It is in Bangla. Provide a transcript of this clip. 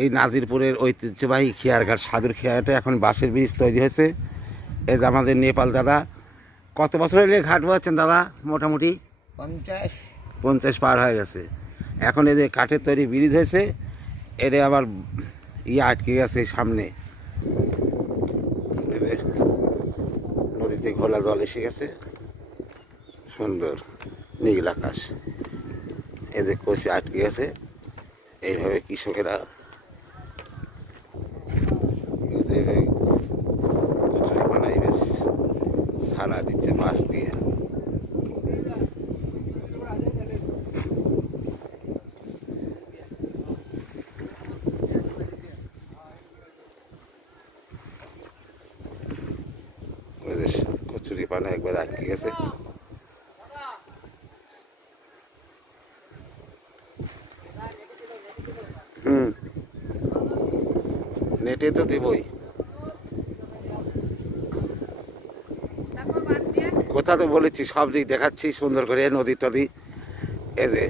এই নাজিরপুরের ঐতিহ্যবাহী খেয়ারঘাট সাধুর খেয়ারঘাটে এখন বাঁশের ব্রিজ তৈরি হয়েছে। এই যে আমাদের নেপাল দাদা, কত বছর হলে ঘাট বসাচ্ছেন দাদা? মোটামুটি 50 পার হয়ে গেছে। এখন এই যে কাঠের তৈরি ব্রিজ হয়েছে, এটা আবার আটকে গেছে সামনে। নদীতে ঘোলা জল এসে গেছে, সুন্দর নীল আকাশ। এই যে কচি আটকে গেছে, এইভাবে কৃষকেরা কচুরি বানাই বেশ সারা দিচ্ছে বাঁশ দিয়ে। কচুরি পানা একবার আটকে গেছে। নেটে তো দেবই, কথা তো বলেছি, সব দিক দেখাচ্ছি সুন্দর করে নদী টদী। এই যে